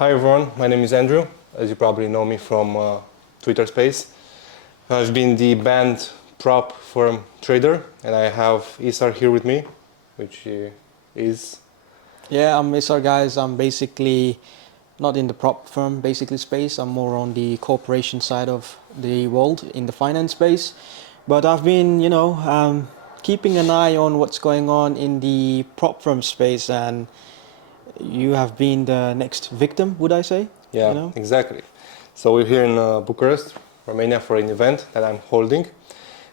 Hi everyone, my name is Andrew. As you probably know me from Twitter space. I've been the banned prop firm trader, and I have Isar here with me, which is... Yeah, I'm Isar, guys. I'm basically not in the prop firm basically space. I'm more on the corporation side of the world in the finance space. But I've been, keeping an eye on what's going on in the prop firm space, and you have been the next victim, would I say? Yeah, exactly. So we're here in Bucharest, Romania for an event that I'm holding.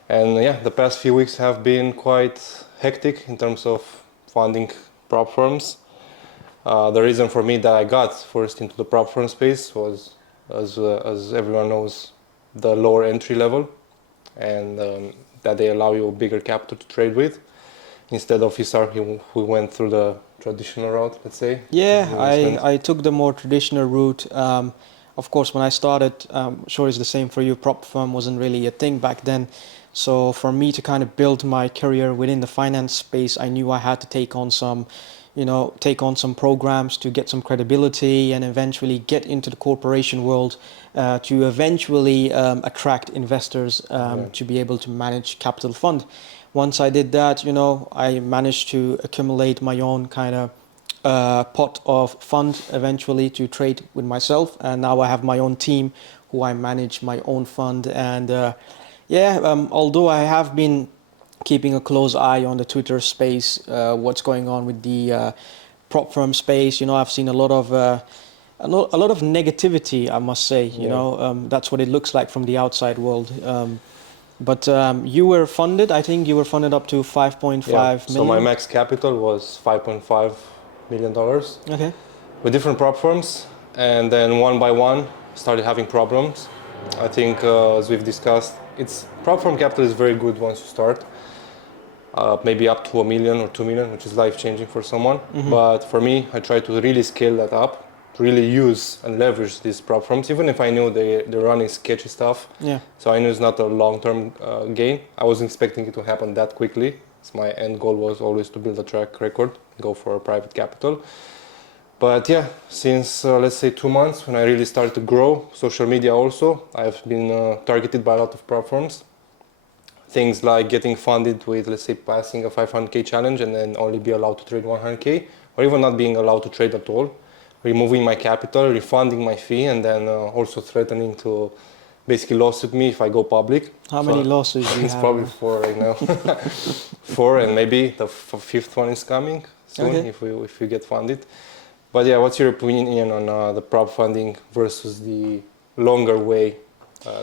And yeah, the past few weeks have been quite hectic in terms of funding prop firms. The reason for me that I got first into the prop firm space was, as everyone knows, the lower entry level, and that they allow you a bigger capital to trade with, instead of Isar, who went through the traditional route, let's say. Yeah, I took the more traditional route. Of course, when I started, sure it's the same for you, prop firm wasn't really a thing back then. So for me to kind of build my career within the finance space, I knew I had to take on some programs to get some credibility and eventually get into the corporation world to eventually attract investors to be able to manage capital fund. Once I did that, I managed to accumulate my own kind of pot of fund eventually to trade with myself, and now I have my own team who I manage my own fund. And although I have been keeping a close eye on the Twitter space, what's going on with the prop firm space, I've seen a lot of negativity, I must say. That's what it looks like from the outside world. But you were funded. I think you were funded up to 5.5 million. So my max capital was $5.5 million. Okay. With different prop firms, and then one by one started having problems. I think, as we've discussed, prop firm capital is very good once you start. Maybe up to $1 million or $2 million, which is life-changing for someone. But for me, I tried to really scale that up, to really use and leverage these prop firms, even if I knew they're running sketchy stuff. Yeah. So I knew it's not a long-term gain. I wasn't expecting it to happen that quickly. So my end goal was always to build a track record, go for private capital. But yeah, since let's say 2 months, when I really started to grow, social media also, I've been targeted by a lot of prop firms. Things like getting funded with, let's say, passing a 500K challenge and then only be allowed to trade 100K, or even not being allowed to trade at all, removing my capital, refunding my fee, and then also threatening to basically lawsuit me if I go public. How many lawsuits do you It's have? probably 4 right now. 4, and maybe the fifth one is coming soon. Okay. if we get funded. But yeah, what's your opinion on the prop funding versus the longer way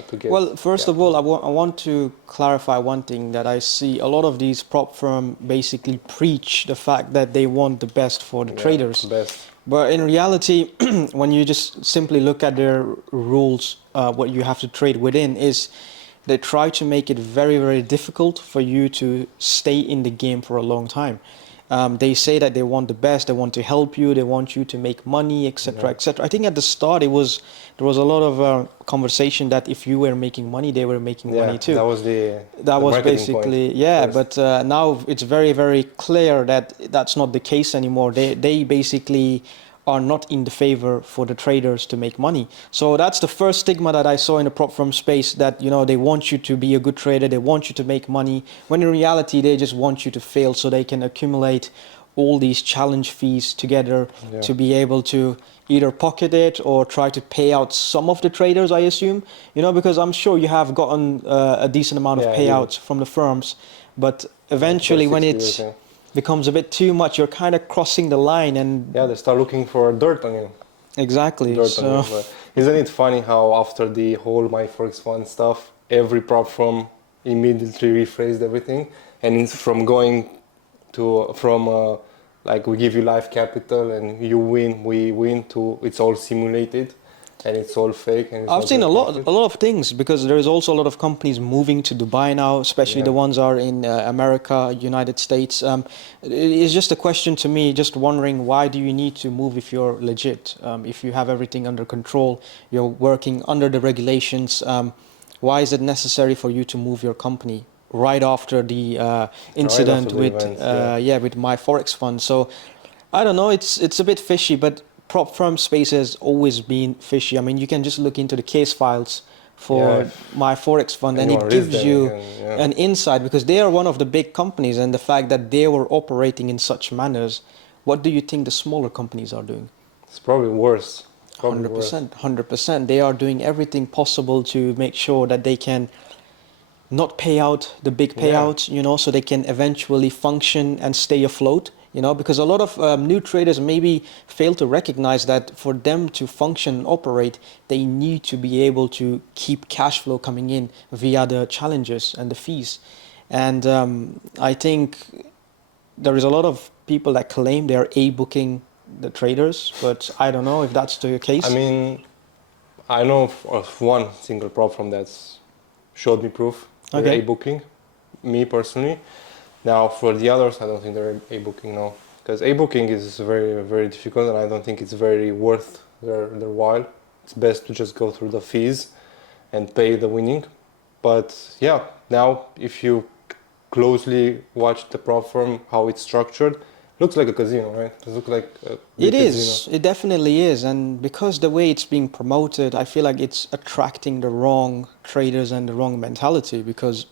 to get? Well, first of all, I want to clarify one thing, that I see a lot of these prop firms basically preach the fact that they want the best for the traders. Best. But in reality, when you just simply look at their rules, what you have to trade within is they try to make it very, very difficult for you to stay in the game for a long time. They say that they want the best, they want to help you, they want you to make money, etc., etc. I think at the start there was a lot of conversation that if you were making money, they were making money too. That was that was basically point. But now it's very, very clear that that's not the case anymore. They basically are not in the favor for the traders to make money. So that's the first stigma that I saw in the prop firm space, that they want you to be a good trader, they want you to make money, when in reality they just want you to fail so they can accumulate all these challenge fees together to be able to either pocket it or try to pay out some of the traders, I assume, because I'm sure you have gotten a decent amount of payouts from the firms, but eventually when it becomes a bit too much, you're kind of crossing the line, and they start looking for dirt on you. Exactly. Isn't it funny how after the whole My Forex Fund stuff, every prop firm immediately rephrased everything, and it's from like we give you live capital and you win, we win, to it's all simulated and it's all fake. And I've seen a lot of things, because there is also a lot of companies moving to Dubai now, especially the ones are in America, United States. It's just a question to me, just wondering, why do you need to move if you're legit? If you have everything under control, you're working under the regulations, why is it necessary for you to move your company right after the incident with My Forex Fund? So I don't know, it's a bit fishy, but prop firm space has always been fishy. I mean, you can just look into the case files for if my forex fund, and anyone it reads gives them, you you can, yeah. an insight because they are one of the big companies, and the fact that they were operating in such manners. What do you think the smaller companies are doing? It's probably worse. Probably worse. 100%, 100%. They are doing everything possible to make sure that they can not pay out the big Yeah. payouts, so they can eventually function and stay afloat, because a lot of new traders maybe fail to recognize that for them to function and operate, they need to be able to keep cash flow coming in via the challenges and the fees. And I think there is a lot of people that claim they are a-booking the traders, but I don't know if that's the I case. mean, I know of one single prop from that's showed me proof they're Okay. a-booking, me personally. Now for the others, I don't think they're a-booking, no. Because a-booking is very, very difficult, and I don't think it's very worth their while. It's best to just go through the fees and pay the winning. But yeah, now if you closely watch the prop firm, how it's structured, looks like a casino, right? It looks like a It big casino. is. It definitely is. And because the way it's being promoted, I feel like it's attracting the wrong traders and the wrong mentality. Because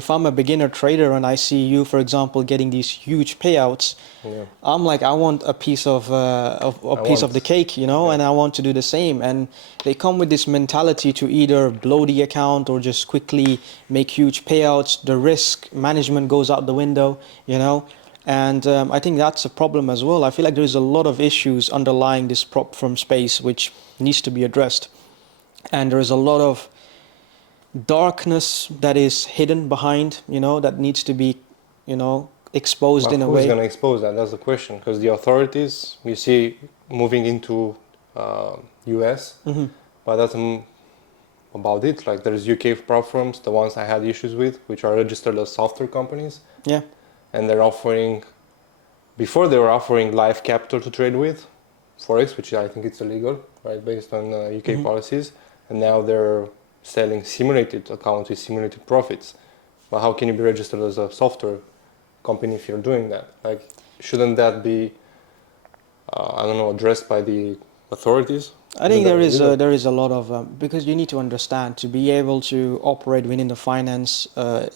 if I'm a beginner trader and I see you, for example, getting these huge payouts, Yeah. I'm like, I want a piece of a I piece of the want. cake, Yeah. and I want to do the same. And they come with this mentality to either blow the account or just quickly make huge payouts. The risk management goes out the window. And I think that's a problem as well. I feel like there's a lot of issues underlying this prop firm space which needs to be addressed. And there's a lot of darkness that is hidden behind, that needs to be, exposed But in a who's way. going to expose that? That's the question. Because the authorities, we see moving into US, but that's about it. Like there's UK platforms, the ones I had issues with, which are registered as software companies, Yeah. and they're offering. Before they were offering live capital to trade with, forex, which I think it's illegal, right, based on UK policies, and now they're selling simulated accounts with simulated profits. But how can you be registered as a software company if you're doing that? Like, shouldn't that be, I don't know, addressed by the authorities? I Isn't think that illegal? there is a lot of because you need to understand to be able to operate within the finance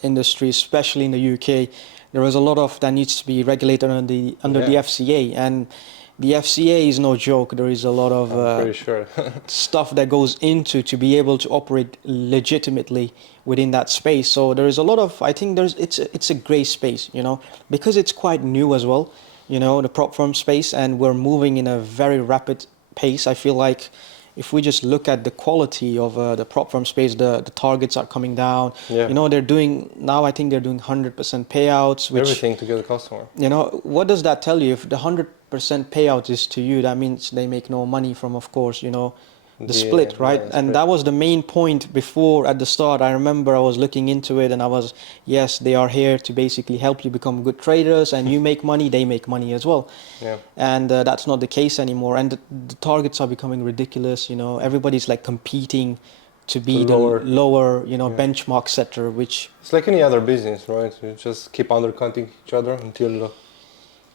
industry, especially in the UK, there is a lot of that needs to be regulated under the Yeah, FCA, and the FCA is no joke. There is a lot of I'm pretty sure. stuff that goes into to be able to operate legitimately within that space. So there is a lot of I think it's a gray space, because it's quite new as well, the prop firm space, and we're moving in a very rapid pace. I feel like if we just look at the quality of the prop firm space, the targets are coming down. Yeah, They're doing now. I think they're doing 100% payouts, which everything to get a customer. what does that tell you? If the 100% payout is to you, that means they make no money from, of course, the split, right? Yeah, And that was the main point before at the start. I remember I was looking into it and I was, yes, they are here to basically help you become good traders, and you make money, they make money as well. yeah. And that's not the case anymore. And the targets are becoming ridiculous. Everybody's like competing to To be the lower. lower, Yeah. benchmark setter, which It's like any other business, right? You just keep undercutting each other until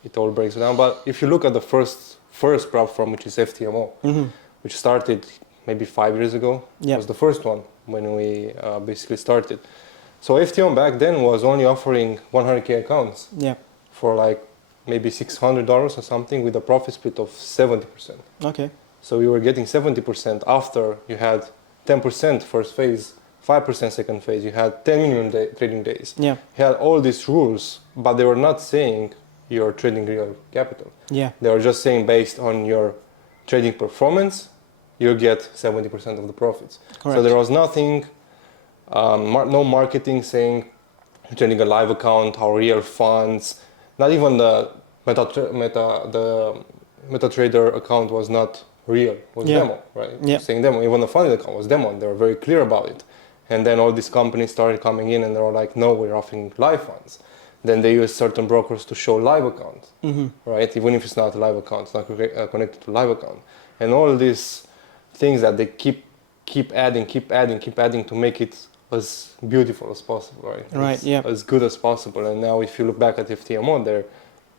it all breaks down. But if you look at the first platform, which is FTMO, which started maybe 5 years ago, Yeah. was the first one when we basically started. So FTMO back then was only offering 100K accounts yeah, for like maybe $600 or something with a profit split of 70%. okay, So you were getting 70% after you had 10% first phase, 5% second phase, you had 10 minimum trading days. yeah, You had all these rules, but they were not saying you're trading real capital. yeah, They were just saying based on your trading performance, you get 70% of the profits. correct. So there was nothing, no marketing saying you're trading a live account or real funds. Not even the MetaTrader account was not real, it was Yeah. demo, right? Yeah. Saying demo. Even the funded account was demo, and they were very clear about it. And then all these companies started coming in and they were like, no, we're offering live funds. Then they use certain brokers to show live accounts, right? Even if it's not a live account, it's not connected to live account. And all these things that they keep adding to make it as beautiful as possible, right? Right, yeah. As good as possible. And now if you look back at FTMO,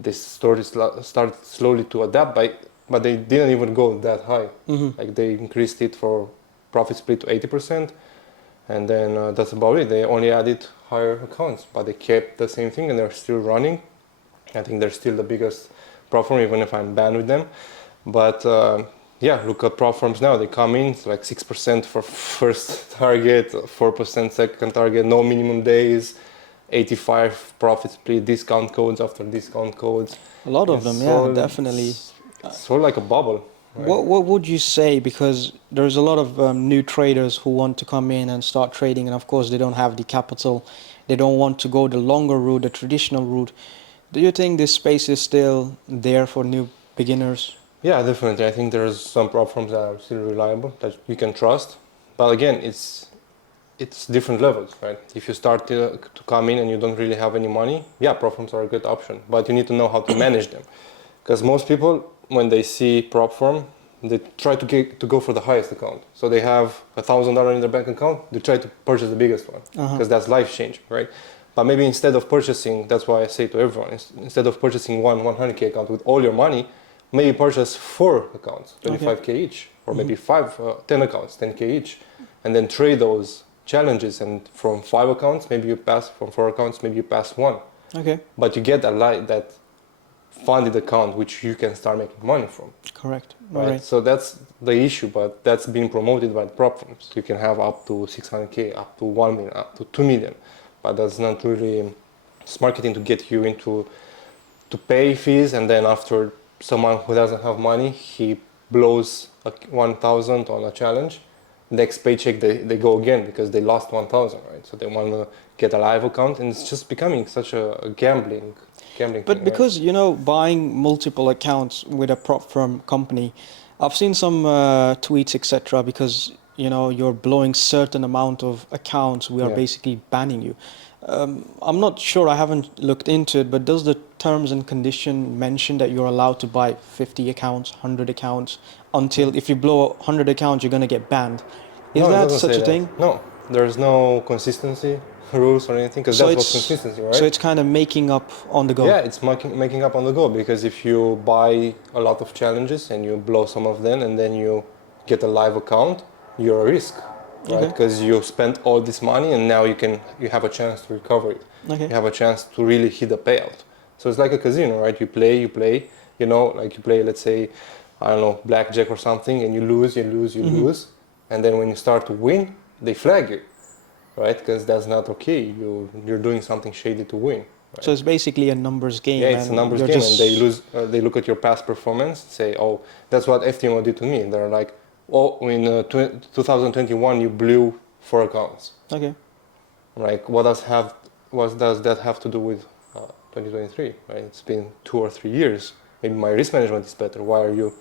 they started slowly to adapt by but they didn't even go that high. Hmm. Like they increased it for profit split to 80%, and then that's about it. They only added higher accounts, but they kept the same thing and they're still running. I think they're still the biggest platform, even if I'm banned with them. But yeah, look at platforms now. They come in, it's like 6% for first target, 4% second target, no minimum days, 85 profit split, discount codes after discount codes. A lot of them, It's yeah, all, definitely. it's all like a bubble, right? What would you say? Because there's a lot of new traders who want to come in and start trading, and of course they don't have the capital. They don't want to go the longer route, the traditional route. Do you think this space is still there for new beginners? Yeah, definitely. I think there's some platforms that are still reliable that you can trust. But again, it's different levels, right? If you start to come in and you don't really have any money, yeah, platforms are a good option. But you need to know how to manage them. Because most people, when they see prop firm, they try to go for the highest account. So they have $1,000 in their bank account, they try to purchase the biggest one because that's life changing, right? But maybe instead of purchasing, that's why I say to everyone, instead of purchasing one 100K account with all your money, maybe purchase 4 accounts, 25K each, or maybe 10 accounts, 10K each, and then trade those challenges. And from 5 accounts, maybe you pass, from 4 accounts, maybe you pass 1. Okay, But you get that funded account which you can start making money from, correct. right? All right. So that's the issue, but that's being promoted by the platforms. You can have up to 600K, up to 1 million, up to 2 million, but that's not really it's marketing to get you into to pay fees, and then after someone who doesn't have money, he blows 1,000 on a challenge. Next paycheck they go again because they lost 1,000, right? So they want to get a live account, and it's just becoming such a gambling But thing, because, you know, buying multiple accounts with a prop firm company, I've seen some tweets, etc. Because, you know, you're blowing certain amount of accounts, we are Yeah. basically banning you. I'm not sure, I haven't looked into it, but does the terms and condition mention that you're allowed to buy 50 accounts, 100 accounts, until if you blow 100 accounts, you're going to get banned? Is No, it that doesn't such say a that. thing? No, there's no consistency rules or anything because So that's what it's consistency, so right? it's kind of making up on the go. Yeah, it's making up on the go because if you buy a lot of challenges and you blow some of them and then you get a live account, you're a risk, right? Okay. Because you spent all this money and now you have a chance to recover it. Okay. You have a chance to really hit the payout. So it's like a casino, right? You play, you know, like you play, let's say, I don't know, blackjack or something, and you lose, and then when you start to win, they flag you, right? Because that's not okay. You're doing something shady to win. So it's basically a numbers game, Yeah, it's a and numbers you're game, and just they look at your past performance, say, oh, that's what FTMO did to me. They're like, oh, in 2021 you blew 4 accounts. okay. Like, what does that have to do with 2023? Right? It's been 2 or 3 years. Maybe my risk management is better. Why are you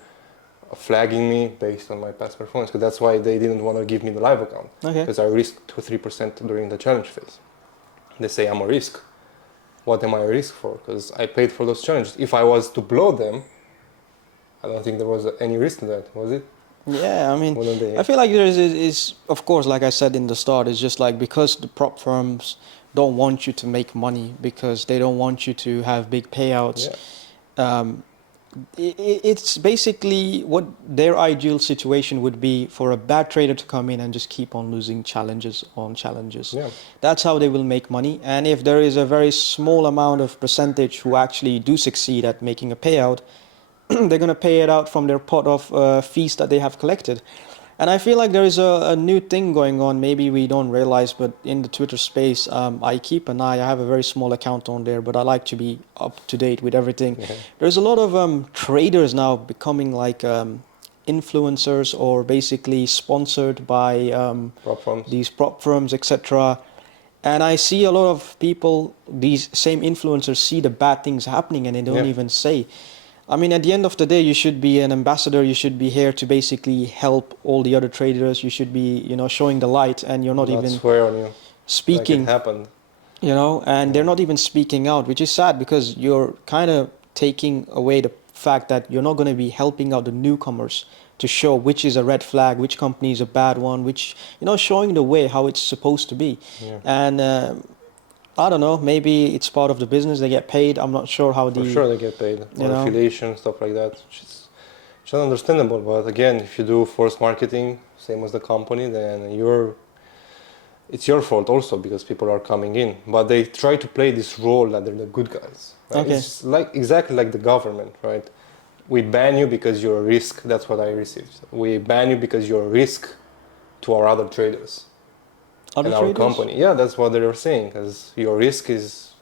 flagging me based on my past performance? Because that's why they didn't want to give me the live account. Okay. Because I risked 2-3% during the challenge phase. They say I'm a risk. What am I a risk for? Because I paid for those challenges. If I was to blow them, I don't think there was any risk to that, was it? Yeah, I mean, Wouldn't they? I feel like there is, of course, like I said in the start, it's just like because the prop firms don't want you to make money because they don't want you to have big payouts. Yeah. It's basically what their ideal situation would be for a bad trader to come in and just keep on losing challenges on challenges. Yeah. That's how they will make money. And if there is a very small amount of percentage who actually do succeed at making a payout, they're going to pay it out from their pot of fees that they have collected. And I feel like there is a new thing going on. Maybe we don't realize, but in the Twitter space, I keep an eye. I have a very small account on there, but I like to be up to date with everything. Yeah. There's a lot of traders now becoming like influencers or basically sponsored by Prop firms. these prop firms, etc. And I see a lot of people, these same influencers, see the bad things happening and they don't Yeah. even say. I mean, at the end of the day, you should be an ambassador. You should be here to basically help all the other traders. You should be, you know, showing the light, and you're not even swear on you. Like it speaking, happened. you know, and they're not even speaking out, which is sad because you're kind of taking away the fact that you're not going to be helping out the newcomers to show which is a red flag, which company is a bad one, which, you know, showing the way how it's supposed to be. Yeah. And I don't know, maybe it's part of the business. They get paid. I'm not sure how For sure they get paid. you Or know. affiliation, stuff like that. Which is understandable, but again, if you do forced marketing, same as the company, then it's your fault also because people are coming in. But they try to play this role that they're the good guys. Right? Okay. It's like exactly like the government, right? We ban you because you're a risk. That's what I received. We ban you because you're a risk to our other traders Other and our traders? company. Yeah, that's what they were saying. Because your risk is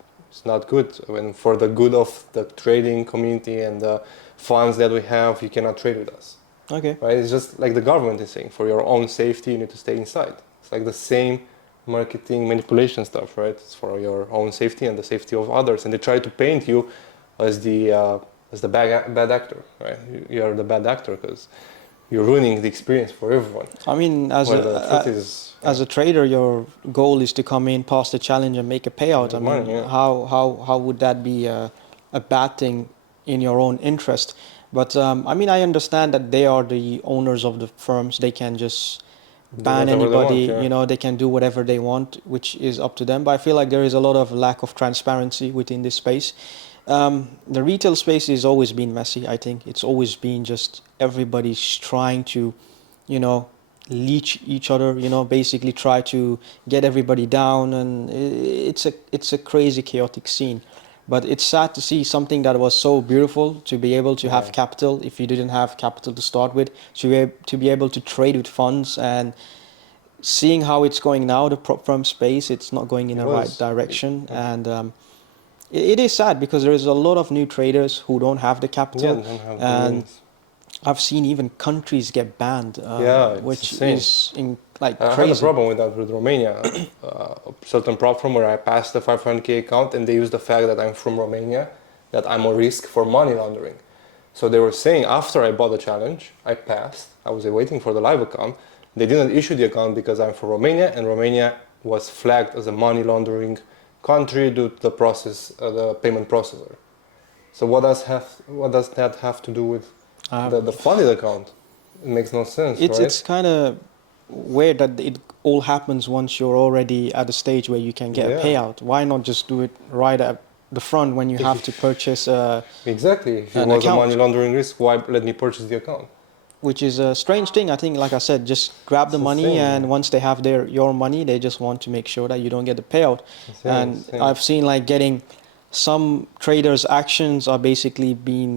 not good. When for the good of the trading community and the funds that we have, you cannot trade with us. Okay. Right? It's just like the government is saying. For your own safety, you need to stay inside. It's like the same marketing manipulation stuff, right? It's for your own safety and the safety of others, and they try to paint you as the bad actor, right? You're the bad actor because you're ruining the experience for everyone. I mean, Where the truth is, as a trader, your goal is to come in, pass the challenge, and make a payout. I mean, money, yeah. how would that be a bad thing in your own interest? But I mean, I understand that they are the owners of the firms. They can just Do ban whatever they anybody. want, yeah. You know, they can do whatever they want, which is up to them. But I feel like there is a lot of lack of transparency within this space. The retail space has always been messy. I think it's always been just everybody's trying to, you know, leech each other. You know, basically try to get everybody down, and it's a crazy, chaotic scene. But it's sad to see something that was so beautiful to be able to have Yeah. capital if you didn't have capital to start with, to be able to trade with funds, and seeing how it's going now, the prop firm space, it's not going in It the right was. direction, and it is sad because there is a lot of new traders who don't have the Yeah, capital, don't have the and means. I've seen even countries get banned, Yeah, it's which insane. is like I had a crazy. problem with that with Romania. A certain platform where I passed the 500k account, and they used the fact that I'm from Romania, that I'm a risk for money laundering. So they were saying after I bought the challenge, I passed. I was waiting for the live account. They didn't issue the account because I'm from Romania, and Romania was flagged as a money laundering country due to the process, the payment processor. So what does that have to do with Um, the funded account? It makes no sense, it's right? it's kind of weird that it all happens once you're already at a stage where you can get a Yeah. payout. Why not just do it right at the front when you have to purchase Exactly. If it an was a money account? laundering risk, why let me purchase the account? Which is a strange thing. I think, like I said, just grab the It's money, insane. and once they have your money, they just want to make sure that you don't get the payout. Insane, And insane. I've seen like getting some traders' actions are basically being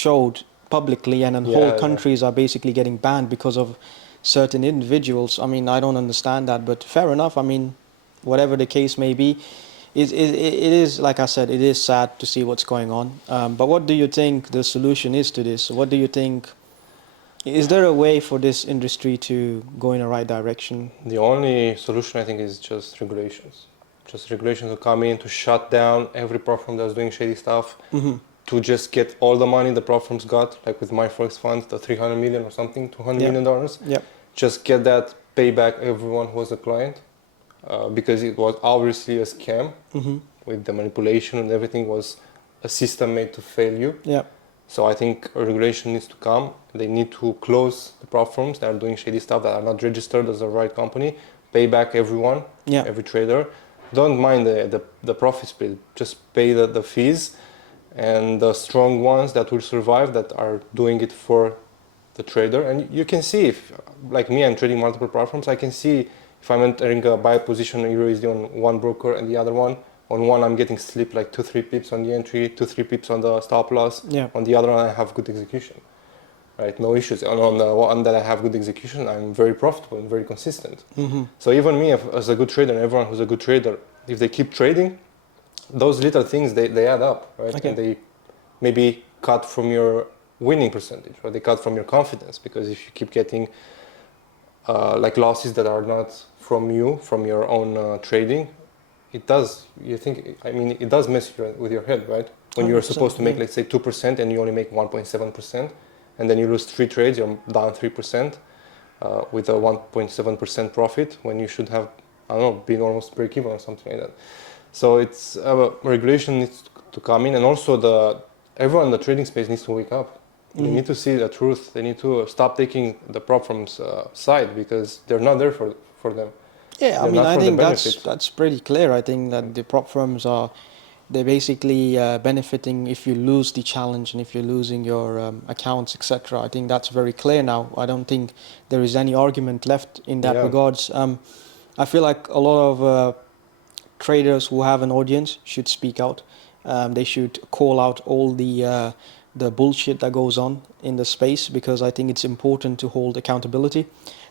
showed publicly, and then whole Yeah, yeah. countries are basically getting banned because of certain individuals. I mean, I don't understand that, but fair enough. I mean, whatever the case may be, it is, like I said, it is sad to see what's going on. But what do you think the solution is to this? What do you think? Is there a way for this industry to go in the right direction? The only solution I think is just regulations. Just regulations to come in to shut down every platform that's doing shady stuff, Hmm. to just get all the money the platforms got, like with my first fund, the 300 million or something, 200 Yeah. million dollars. Yeah. Just get that, pay back everyone who was a client, because it was obviously a scam Hmm. with the manipulation and everything was a system made to fail you. Yeah. So I think a regulation needs to come. They need to close the platforms that are doing shady stuff, that are not registered as the right company, pay back everyone, Yeah. every trader. Don't mind the profit split, just pay the fees, and the strong ones that will survive, that are doing it for the trader. And you can see, if, like me, I'm trading multiple platforms, I can see if I'm entering a buy position USD on one broker and the other one, on one I'm getting slipped like 2-3 pips on the entry, 2-3 pips on the stop loss. Yeah. On the other one I have good execution, right? No issues. And on the one that I have good execution, I'm very profitable and very consistent. Hmm. So even me as a good trader, and everyone who's a good trader, if they keep trading, those little things, they add up, right? Okay. And they maybe cut from your winning percentage, or they cut from your confidence, because if you keep getting like losses that are not from you, from your own trading, it does. You think? I mean, it does mess with your head, right? When you're 100%, supposed to make, yeah. let's say, 2%, and you only make 1.7%, and then you lose 3 trades, you're down 3% with a 1.7% profit, when you should have, I don't know, been almost break even or something like that. So it's regulation needs to come in, and also everyone in the trading space needs to wake up. They Mhm. need to see the truth. They need to stop taking the prop firm's side, because they're not there for them. Yeah, I They're mean, not I for the think benefit. that's pretty clear. I think that the prop firms are they're basically benefiting if you lose the challenge and if you're losing your accounts, etc. I think that's very clear now. I don't think there is any argument left in that Yeah. regards. I feel like a lot of traders who have an audience should speak out. They should call out all the bullshit that goes on in the space, because I think it's important to hold accountability.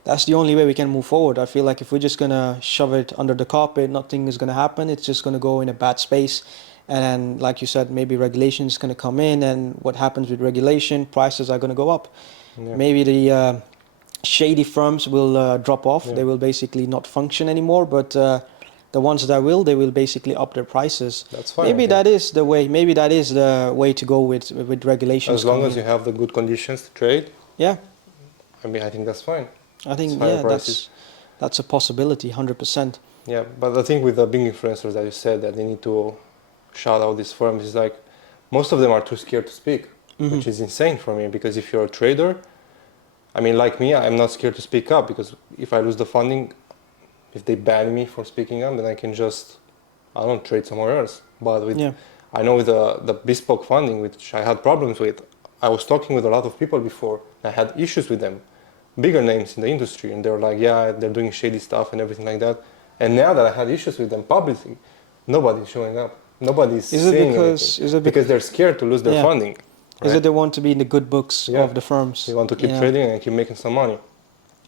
That's the only way we can move forward. I feel like if we're just gonna shove it under the carpet, nothing is gonna happen. It's just gonna go in a bad space, and then, like you said, maybe regulation is gonna come in, and what happens with regulation? Prices are gonna go up. Yeah. Maybe the shady firms will drop off. Yeah. They will basically not function anymore, but the ones that will, they will basically up their prices. That's fine. Maybe I think. that is the way. Maybe that is the way to go with regulations. As long coming as you in. have the good conditions to trade, Yeah, I mean, I think that's fine. I think It's higher yeah, prices. that's a possibility, 100%. Yeah, but the thing with the big influencers that you said that they need to shout out these firms is like most of them are too scared to speak, which is insane for me, because if you're a trader, I mean, like me, I'm not scared to speak up, because if I lose the funding, if they ban me for speaking up, then I can just, I don't trade somewhere else. But with, Yeah, I know with the bespoke funding, which I had problems with, I was talking with a lot of people before, I had issues with them, bigger names in the industry, and they were like, yeah, they're doing shady stuff and everything like that. And now that I had issues with them publicly, nobody's showing up. Nobody's is it saying because anything. Because they're scared to lose their Yeah. funding. is Right? it they want to be in the good books Yeah. of the firms? They want to keep Yeah. trading and keep making some money,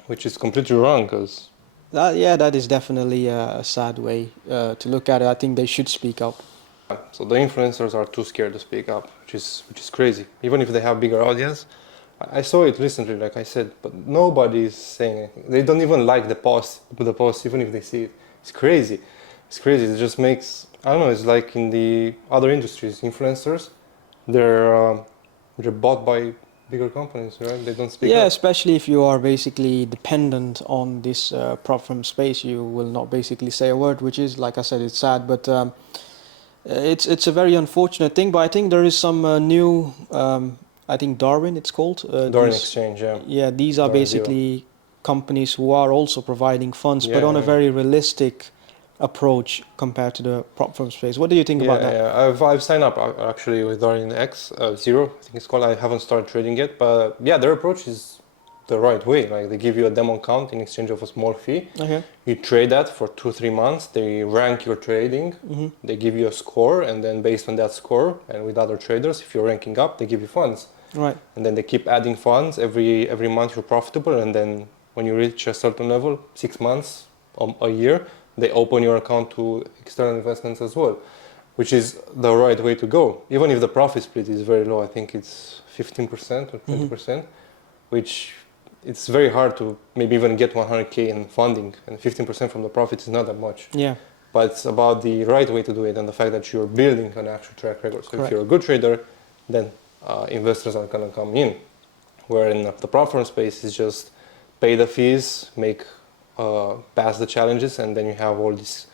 which is completely wrong, because That is definitely a sad way to look at it. I think they should speak up. so the influencers are too scared to speak up, which is crazy. Even if they have bigger audience, I saw it recently, like I said, but nobody is saying anything. They don't even like the post, even if they see it. It's crazy. It's crazy. It just makes, I don't know. It's like in the other industries, influencers, they're bought by bigger companies, right? They don't speak Yeah, up. especially if you are basically dependent on this prop firm space, you will not basically say a word, which is, like I said, it's sad, but it's a very unfortunate thing. But I think there is some new, I think Darwin, it's called. During These, exchange, yeah. yeah, these are Darwin Zero. basically companies who are also providing funds, but Yeah, on a yeah. very realistic approach compared to the prop firm space. What do you think about that? Yeah. I've signed up actually with Darwin X Zero, I think it's called. I haven't started trading yet, but yeah, their approach is the right way. Like they give you a demo account in exchange of a small fee. Okay. You trade that for 2-3 months. They rank your trading. Hmm. They give you a score, and then based on that score, and with other traders, if you're ranking up, they give you funds. Right. And then they keep adding funds every month. You're profitable, and then when you reach a certain level, 6 months, a year, they open your account to external investments as well, which is the right way to go. Even if the profit split is very low, I think it's 15% or 20%, which it's very hard to maybe even get 100K in funding, and 15% from the profit is not that much. Yeah. But it's about the right way to do it and the fact that you're building an actual track record. So Correct. if you're a good trader, then investors are going to come in. Where in the platform space is just pay the fees, pass the challenges, and then you have all this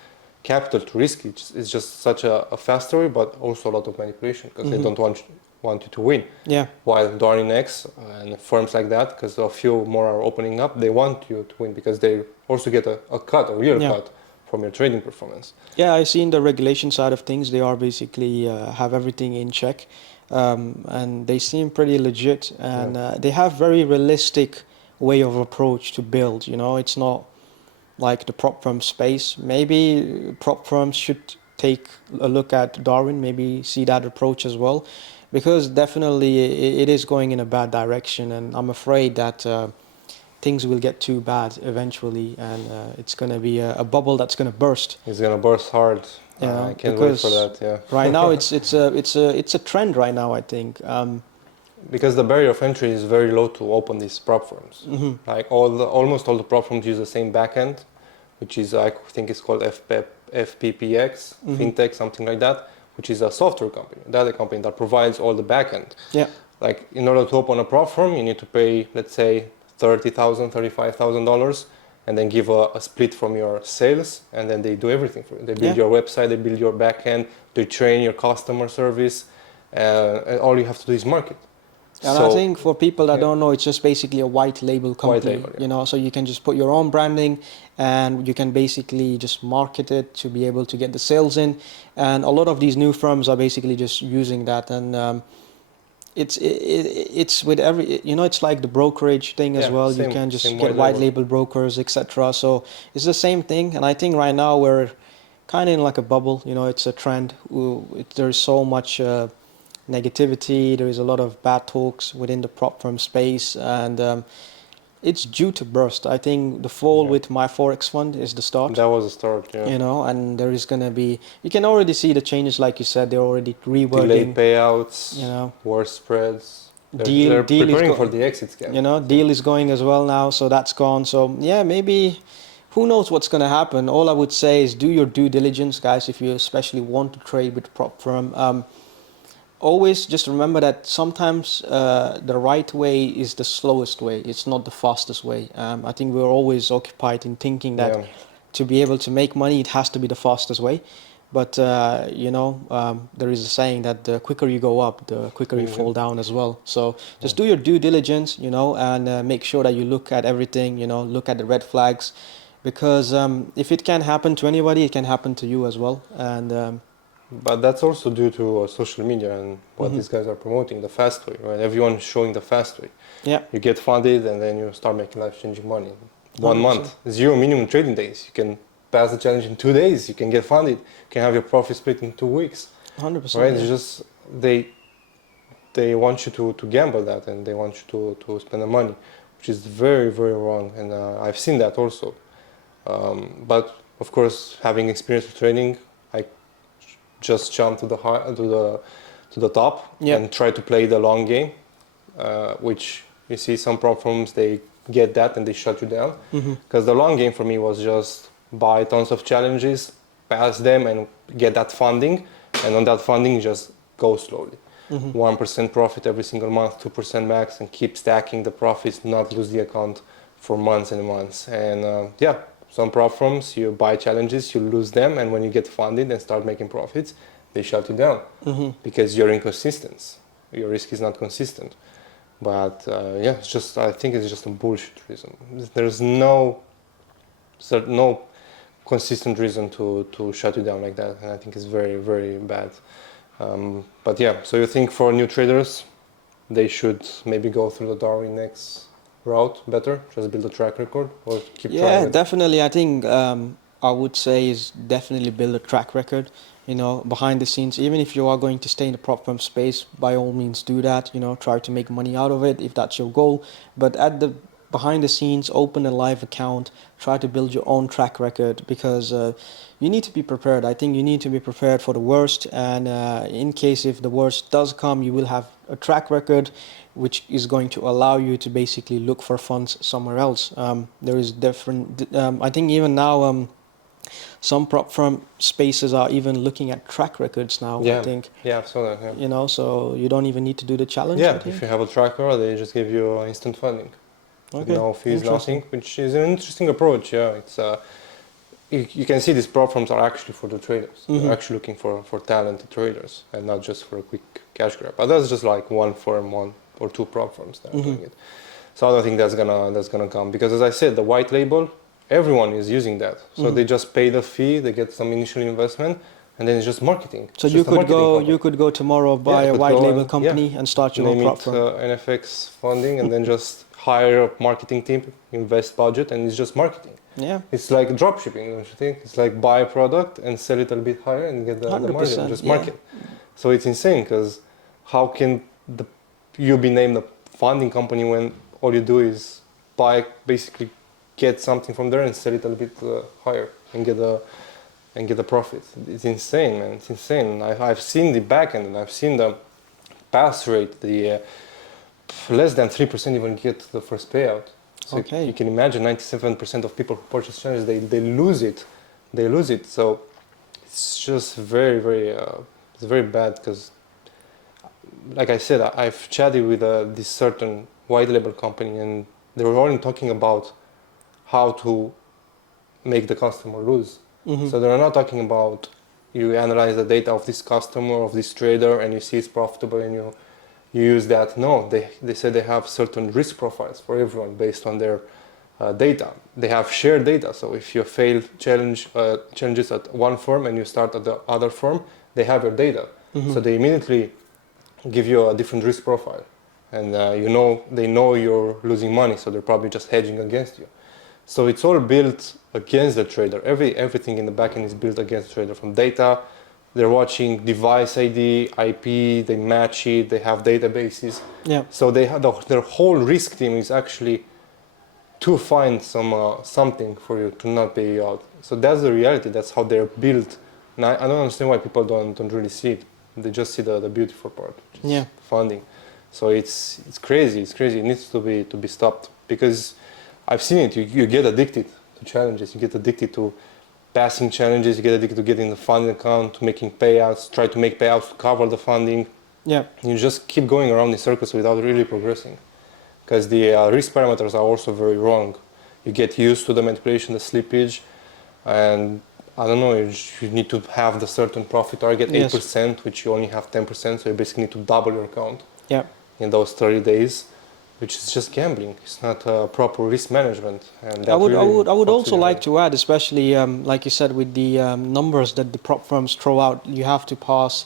capital to risk. It's just such a fast story, but also a lot of manipulation, because they don't want you to win. Yeah. While Darwin X and firms like that, because a few more are opening up, they want you to win because they also get a real cut from your trading performance. Yeah, I see in the regulation side of things, they are basically have everything in check, and they seem pretty legit, and they have very realistic way of approach to build. You know, it's not like the prop firm space. Maybe prop firms should take a look at Darwin, maybe see that approach as well, because definitely it is going in a bad direction, and I'm afraid that things will get too bad eventually, and it's going to be a bubble that's going to burst. It's going to burst hard. Yeah, I can't wait for that. Yeah. Right now it's a trend right now, I think. Because the barrier of entry is very low to open these prop firms. Like almost all the prop firms use the same backend, which is, I think it's called FPPX, FinTech, something like that, which is a software company, the company that provides all the backend. Yeah. Like in order to open a prop firm, you need to pay, let's say, $30,000, $35,000, and then give a split from your sales, and then they do everything for you. They build your website, they build your backend, they train your customer service, and all you have to do is market. And I So think for people that yeah, don't know, it's just basically a white label company, label, yeah. you know, so you can just put your own branding and you can basically just market it to be able to get the sales in. And a lot of these new firms are basically just using that. And it's with every, you know, it's like the brokerage thing as Yeah, well. You same can just same get white white label. label brokers, etc. So it's the same thing. And I think right now we're kind of in like a bubble, you know, it's a trend. There's so much negativity. There is a lot of bad talks within the prop firm space, and it's due to burst. I think the fall Yeah, with my forex fund is the start. that was a start. Yeah, You know, and there is gonna be. You can already see the changes, like you said. They're already delayed rewording. You payouts, know, worse spreads. They're deal is preparing for going. the exit scam. You know, I think. deal is going as well now, so that's gone. So yeah, maybe. Who knows what's gonna happen? All I would say is do your due diligence, guys. If you especially want to trade with prop firm. Always just remember that sometimes the right way is the slowest way. It's not the fastest way. I think we're always occupied in thinking that Yeah, to be able to make money, it has to be the fastest way. But you know, there is a saying that the quicker you go up, the quicker you mhm, fall down as well. So yeah. just do your due diligence, you know, and make sure that you look at everything, you know, look at the red flags, because if it can happen to anybody, it can happen to you as well. And But that's also due to social media and what mhm, these guys are promoting, the fast way, right? Everyone is showing the fast way. yeah, You get funded and then you start making life-changing money. 100%, 1 month, zero minimum trading days. You can pass the challenge in 2 days. You can get funded. You can have your profit split in 2 weeks, 100%, right? It's yeah. just they want you to gamble that and they want you to spend the money, which is very, very wrong. And I've seen that also. But of course, having experience with trading, I just jump to the to the top Yeah. and try to play the long game, which you see some platforms they get that and they shut you down. Mm-hmm. Because the long game for me was just buy tons of challenges, pass them, and get that funding, and on that funding just go slowly. Mm-hmm. 1% profit every single month, 2% max, and keep stacking the profits, not lose the account for months and months. And yeah, some platforms you buy challenges, you lose them, and when you get funded and start making profits, they shut you down Mm-hmm. because you're inconsistent. Your risk is not consistent. But yeah, it's just I think it's just a bullshit reason. There's no consistent reason to shut you down like that, and I think it's very, very bad. But yeah, so you think for new traders, they should maybe go through the Darwin X route better, just build a track record, or keep trying Yeah, it? definitely. I think I would say is definitely build a track record, you know, behind the scenes. Even if you are going to stay in the prop firm space, by all means do that, you know, try to make money out of it if that's your goal. But at the behind the scenes, open a live account, try to build your own track record because you need to be prepared. I think you need to be prepared for the worst, and in case if the worst does come, you will have a track record which is going to allow you to basically look for funds somewhere else. There is different. I think even now, some prop firm spaces are even looking at track records now. I Yeah, think, yeah, I saw that. Yeah, you know, so you don't even need to do the challenge. I yeah. If you think. have a tracker, they just give you instant funding with Okay, no fees, interesting. nothing, which is an interesting approach. Yeah, it's you can see these platforms are actually for the traders. They're Mhm. actually looking for talented traders and not just for a quick cash grab. But that's just like one firm, one or two platforms that are Mhm. doing it. So I don't think that's gonna come because as I said, the white label, everyone is using that. So Mhm. they just pay the fee, they get some initial investment, and then it's just marketing. So It's just a marketing you company. could go tomorrow, Yeah, buy I a could white go label and yeah, company and start your own name prop it firm. NFX funding, and then just hire a marketing team, invest budget, and it's just marketing. Yeah, It's like drop shipping, don't you think? It's like buy a product and sell it a little bit higher and get the hundred margin, percent. just Yeah. market. So it's insane because how can you be named a funding company when all you do is buy, basically get something from there and sell it a little bit higher and get the profit? It's insane, man. It's insane. I've seen the back end and I've seen the pass rate, the less than 3% even get the first payout. So you Okay. can imagine 97% of people who purchase shares, they lose it. They lose it. So it's just very, very, it's very bad because, like I said, I've chatted with this certain white label company and they were only talking about how to make the customer lose. Mhm. So they're not talking about you analyze the data of this customer, of this trader, and you see it's profitable and you use that. No, they say they have certain risk profiles for everyone based on their data. They have shared data. So if you fail challenges at one firm and you start at the other firm, they have your data. Mm-hmm. So they immediately give you a different risk profile. And they know you're losing money, so they're probably just hedging against you. So it's all built against the trader. Everything in the backend is built against the trader. From data, they're watching device ID, IP, they match it, they have databases. Yeah. So they have their whole risk team is actually to find something for you to not pay you out. So that's the reality. That's how they're built. And I don't understand why people don't really see it. They just see the beautiful part, which is Yeah. funding. So it's crazy. It's crazy. It needs to be stopped because I've seen it. You get addicted to challenges. You get addicted to passing challenges. You get addicted to getting the funding account, to making payouts, try to make payouts to cover the funding. Yeah. You just keep going around in circles without really progressing. Because the risk parameters are also very wrong. You get used to the manipulation, the slippage, and I don't know, you need to have the certain profit target, 8%, which you only have 10%, so you basically need to double your account Yeah. in those 30 days, which is just gambling. It's not proper risk management. And I would fucks also with your like head. to add, especially like you said, with the numbers that the prop firms throw out, you have to pass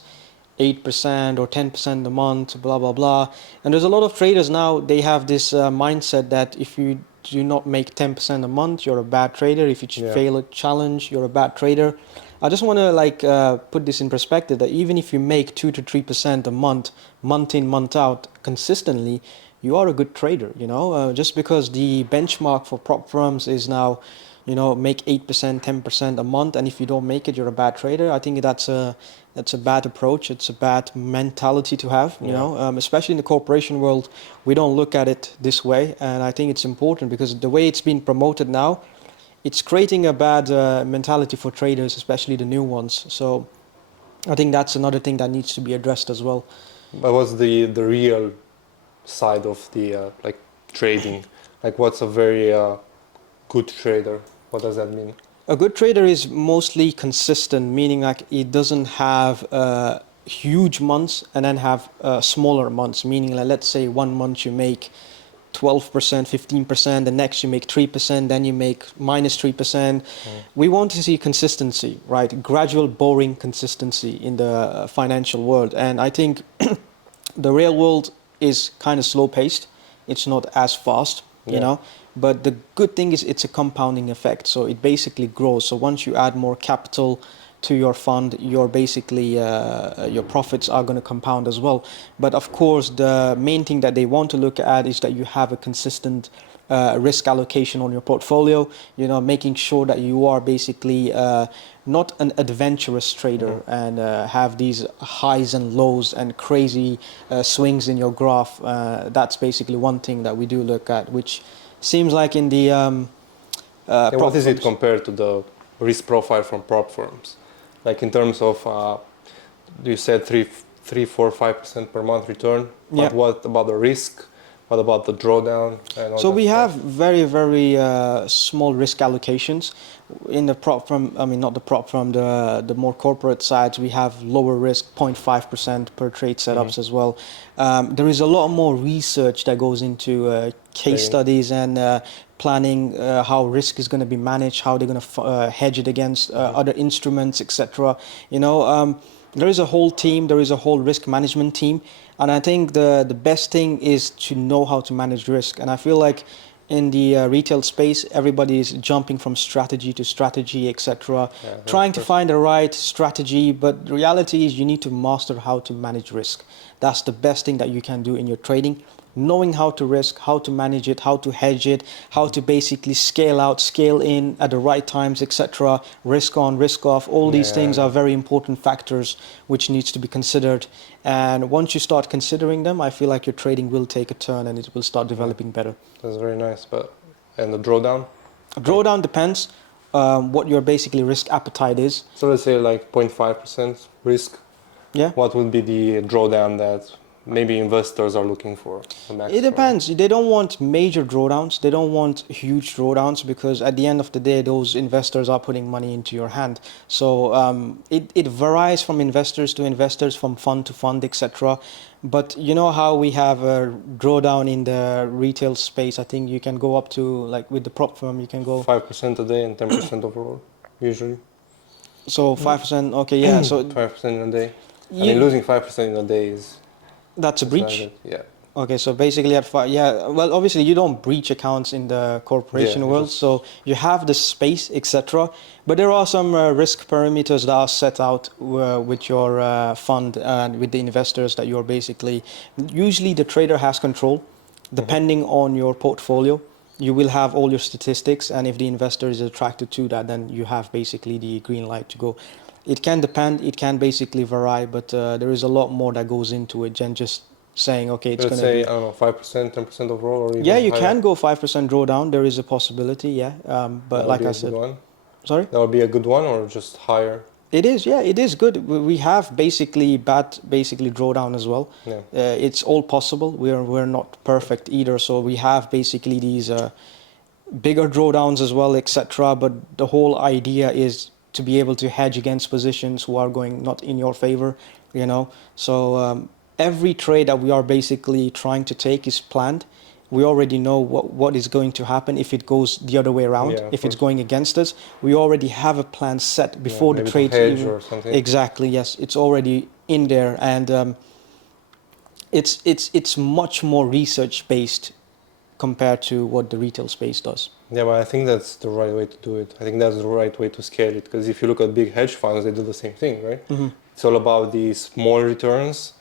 8% or 10% a month, blah blah blah. And there's a lot of traders now. They have this mindset that if you do not make 10% a month, you're a bad trader. If you fail a challenge, you're a bad trader. I just want to put this in perspective that even if you make 2 to 3% a month, month in, month out, consistently, you are a good trader. Just because the benchmark for prop firms is now, make 8%, 10% a month, and if you don't make it, you're a bad trader. I think that's a bad approach. It's a bad mentality to have. Especially in the corporation world, we don't look at it this way, and I think it's important because the way it's been promoted now, it's creating a bad mentality for traders, especially the new ones. So I think that's another thing that needs to be addressed as well. But what's the real side of the trading? Like what's a very good trader? What does that mean? A good trader is mostly consistent, meaning like it doesn't have huge months and then have smaller months, meaning like let's say 1 month you make 12%, 15%, the next you make 3%, then you make minus 3%. We want to see consistency, right? Gradual, boring consistency in the financial world. And I think the real world is kind of slow paced. It's not as fast, but the good thing is it's a compounding effect. So it basically grows. So once you add more capital to your fund, your profits are going to compound as well. But of course, the main thing that they want to look at is that you have a consistent risk allocation on your portfolio, making sure that you are basically not an adventurous trader and have these highs and lows and crazy swings in your graph. That's basically one thing that we do look at, which seems like in the what is it compared to the risk profile from prop firms? Like in terms of, you said 3, 4, 5% per month return. But what about the risk? What about the drawdown? And all so we stuff? have very, very small risk allocations. In the prop firm, not the prop firm, the more corporate sides, we have lower risk, 0.5% per trade setups as well. There is a lot more research that goes into case studies and planning how risk is going to be managed, how they're going to hedge it against other instruments, etc. There is a whole team, there is a whole risk management team. And I think the best thing is to know how to manage risk. And I feel like in the retail space, everybody is jumping from strategy to strategy, etc., trying to find the right strategy. But the reality is you need to master how to manage risk. That's the best thing that you can do in your trading. Knowing how to risk, how to manage it, how to hedge it, how to basically scale out, scale in at the right times, etc. Risk on, risk off. All these things are very important factors which needs to be considered. And once you start considering them, I feel like your trading will take a turn and it will start developing better. That's very nice. And the drawdown? Drawdown depends what your basically risk appetite is. So let's say like 0.5% risk. Yeah. What would be the drawdown that maybe investors are looking for the max? It depends. They don't want major drawdowns. They don't want huge drawdowns because at the end of the day, those investors are putting money into your hand. So it varies from investors to investors, from fund to fund, etc. But you know how we have a drawdown in the retail space. I think you can go up to, like with the prop firm, you can go 5% a day and 10% overall, usually. so 5%. Okay, yeah. So 5% in a day. I you, mean, losing 5% in a day is that's a it's not breach. good. Yeah. Okay, so basically at five, yeah, well, obviously you don't breach accounts in the Yeah. corporation It's world, just so you have the space, etc. But there are some risk parameters that are set out with your fund and with the investors that you're basically, usually the trader has control, depending on your portfolio. You will have all your statistics, and if the investor is attracted to that, then you have basically the green light to go. It can depend, it can basically vary, but there is a lot more that goes into it than just saying, okay, it's let's going to say, be. I don't know, 5%, 10% overall, or Yeah, even you higher. can go 5% drawdown. There is a possibility, yeah. But That would like be I a good said, one. sorry? That would be a good one, or just higher. It is, yeah, it is good. We have basically bad, basically drawdown as well. Yeah. It's all possible. We're not perfect either, so we have basically these bigger drawdowns as well, etc. But the whole idea is to be able to hedge against positions who are going not in your favor, you know. So every trade that we are basically trying to take is planned. We already know what is going to happen if it goes the other way around. Yeah, of If it's course. going against us, we already have a plan set Yeah, before the maybe to trades hedge even. or something. Exactly, yes, it's already in there, and it's much more research based compared to what the retail space does. Yeah, but I think that's the right way to do it. I think that's the right way to scale it. Because if you look at big hedge funds, they do the same thing, right? Mm-hmm. It's all about the small returns,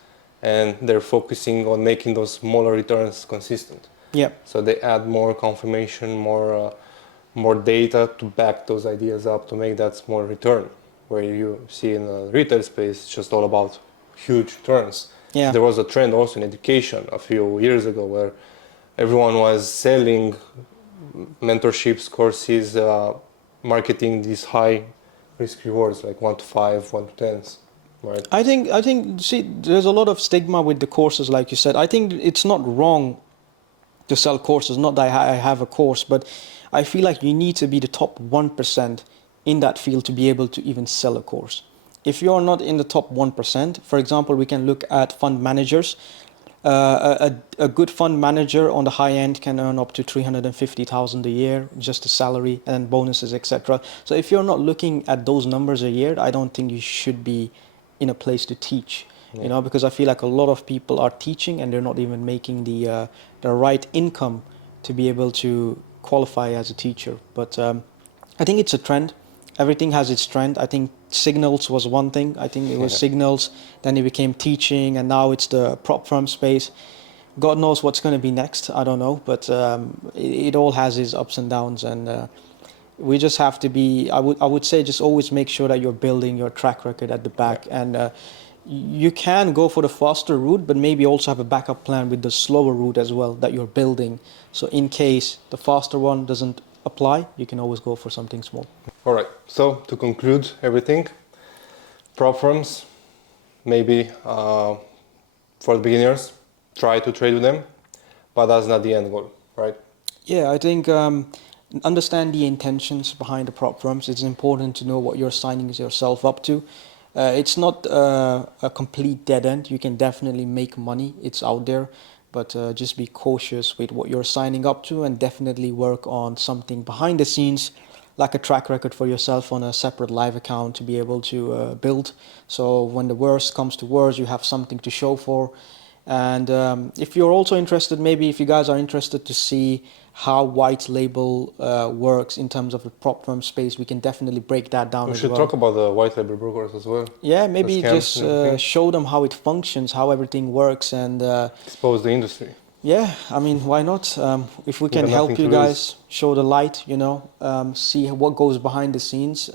and they're focusing on making those smaller returns consistent. Yeah. So they add more confirmation, more data to back those ideas up to make that small return. Where you see in the retail space, it's just all about huge returns. Yeah. There was a trend also in education a few years ago where everyone was selling mentorships, courses, marketing these high risk rewards like 1 to 5, 1 to 10s, right? I think see there's a lot of stigma with the courses, like you said. I think it's not wrong to sell courses, not that I have a course, but I feel like you need to be the top 1% in that field to be able to even sell a course. If you're not in the top 1%, for example, we can look at fund managers. A good fund manager on the high end can earn up to 350,000 a year, just a salary and bonuses, etc. So if you're not looking at those numbers a year, I don't think you should be in a place to teach. You know, because I feel like a lot of people are teaching and they're not even making the right income to be able to qualify as a teacher. But I think it's a trend. Everything has its trend. I think signals was one thing. I think it was signals, then it became teaching, and now it's the prop firm space. God knows what's going to be next. I don't know, but it all has its ups and downs, and we just have to be. I would say just always make sure that you're building your track record at the back, and you can go for the faster route, but maybe also have a backup plan with the slower route as well that you're building. So in case the faster one doesn't apply, you can always go for something small. All right, so to conclude everything, prop firms, maybe for the beginners, try to trade with them, but that's not the end goal, right? Yeah, I think understand the intentions behind the prop firms. It's important to know what you're signing yourself up to. It's not a complete dead end. You can definitely make money. It's out there, but just be cautious with what you're signing up to, and definitely work on something behind the scenes, like a track record for yourself on a separate live account to be able to build. So when the worst comes to worst, you have something to show for. And if you're also interested, maybe if you guys are interested to see how white label works in terms of the prop firm space, we can definitely break that down We as should well. talk about the white label brokers as well. Yeah, maybe scams just and everything. show them how it functions, how everything works, and Expose the industry. yeah, I mean, why not? If we can got help nothing you to lose. guys show the light, see what goes behind the scenes,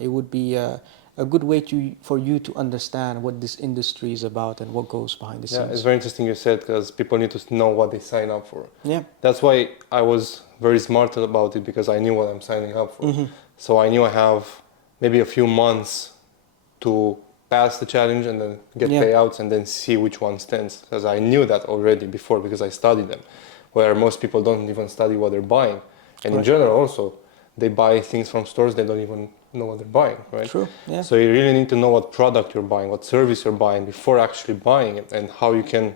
it would be a good way for you to understand what this industry is about and what goes behind the Yeah, it's scenes. very interesting you said, because people need to know what they sign up for. Yeah. That's why I was very smart about it, because I knew what I'm signing up for. Mm-hmm. So I knew I have maybe a few months to pass the challenge and then get Yeah. payouts and then see which one stands. Because I knew that already before because I studied them, where most people don't even study what they're buying. And in Correct. general also, they buy things from stores they don't even know what they're buying, right? True. Yeah. So you really need to know what product you're buying, what service you're buying before actually buying it, and how you can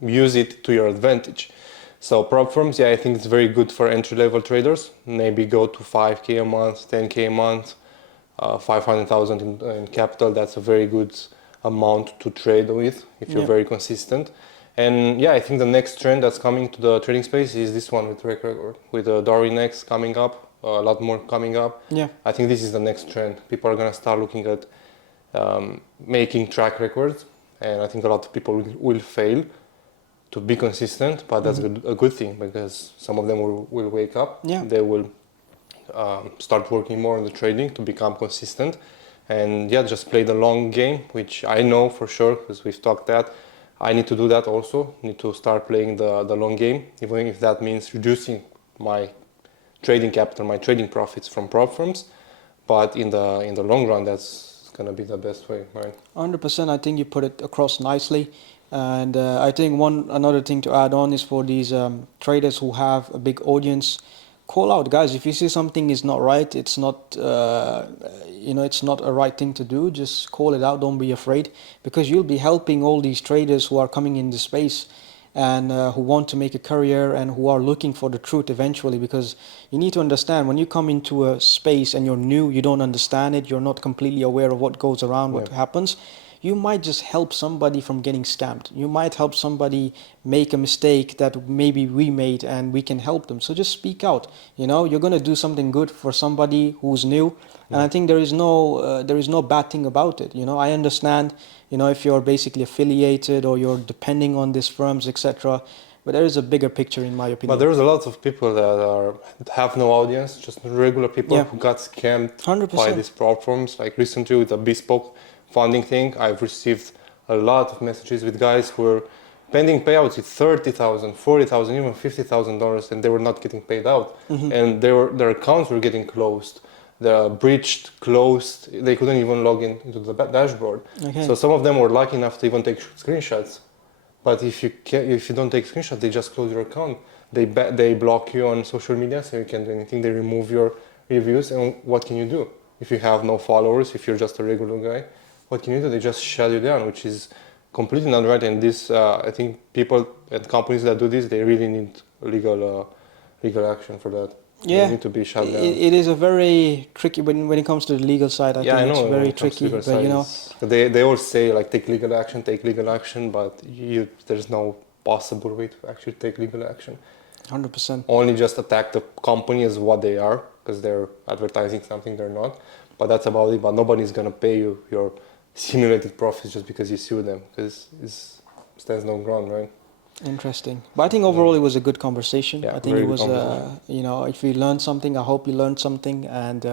use it to your advantage. So prop firms, yeah, I think it's very good for entry-level traders. Maybe go to 5K a month, 10K a month, 500,000 in capital. That's a very good amount to trade with if you're Yeah. very consistent. And yeah, I think the next trend that's coming to the trading space is this one with record, with Darwin X coming up, a lot more coming up. Yeah. I think this is the next trend. People are gonna start looking at making track records, and I think a lot of people will fail to be consistent, but that's a good thing because some of them will wake up. Yeah. They will start working more on the trading to become consistent, and yeah, just play the long game, which I know for sure because we've talked that. I need to do that also. Need to start playing the long game, even if that means reducing my trading capital, my trading profits from prop firms. But in the long run, that's gonna be the best way, right? 100%. I think you put it across nicely. And I think another thing to add on is for these traders who have a big audience, call out, guys. If you see something is not right, it's not it's not a right thing to do. Just call it out. Don't be afraid, because you'll be helping all these traders who are coming in the space and who want to make a career and who are looking for the truth eventually. Because you need to understand, when you come into a space and you're new, you don't understand it, you're not completely aware of what goes around, what happens, you might just help somebody from getting scammed. You might help somebody make a mistake that maybe we made, and we can help them. So just speak out. You're going to do something good for somebody who's new, and I think there is no bad thing about it. I understand, if you're basically affiliated or you're depending on these firms, etc. But there is a bigger picture, in my opinion. But there's a lot of people that have no audience, just regular people Yeah. who got scammed 100%. by these platforms. Like recently with the bespoke funding thing, I've received a lot of messages with guys who were pending payouts with $30,000, $40,000, even $50,000, and they were not getting paid out. And their accounts were getting closed. They're breached, closed. They couldn't even log into the dashboard. Okay. So some of them were lucky enough to even take screenshots. But if you don't take screenshots, they just close your account. They block you on social media, so you can't do anything. They remove your reviews, and what can you do if you have no followers? If you're just a regular guy, what can you do? They just shut you down, which is completely not right. And this, I think, people and companies that do this, they really need legal action for that. Yeah, They need to be shut down. it is a very tricky when it comes to the legal side. I think I know, it's when very it comes to tricky. legal But side, they always say like take legal action, but there's no possible way to actually take legal action. 100%. Only just attack the company as what they are, because they're advertising something they're not. But that's about it. But nobody's gonna pay you your simulated profits just because you sue them, because it stands no ground, right? Interesting. But I think overall it was a good conversation. Yeah, I think very it good was, if you learned something, I hope you learned something. And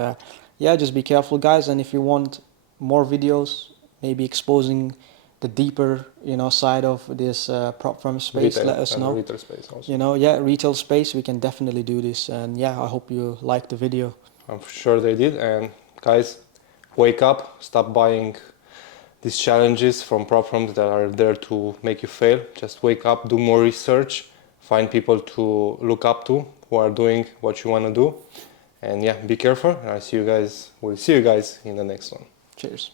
yeah, just be careful, guys. And if you want more videos, maybe exposing the deeper, side of this prop firm space, Retail, let us know. Retail space also. Retail space, we can definitely do this. And yeah, I hope you liked the video. I'm sure they did. And guys, wake up, stop buying these challenges from prop firms that are there to make you fail. Just wake up, do more research, find people to look up to who are doing what you want to do. And yeah, be careful. We'll see you guys in the next one. Cheers.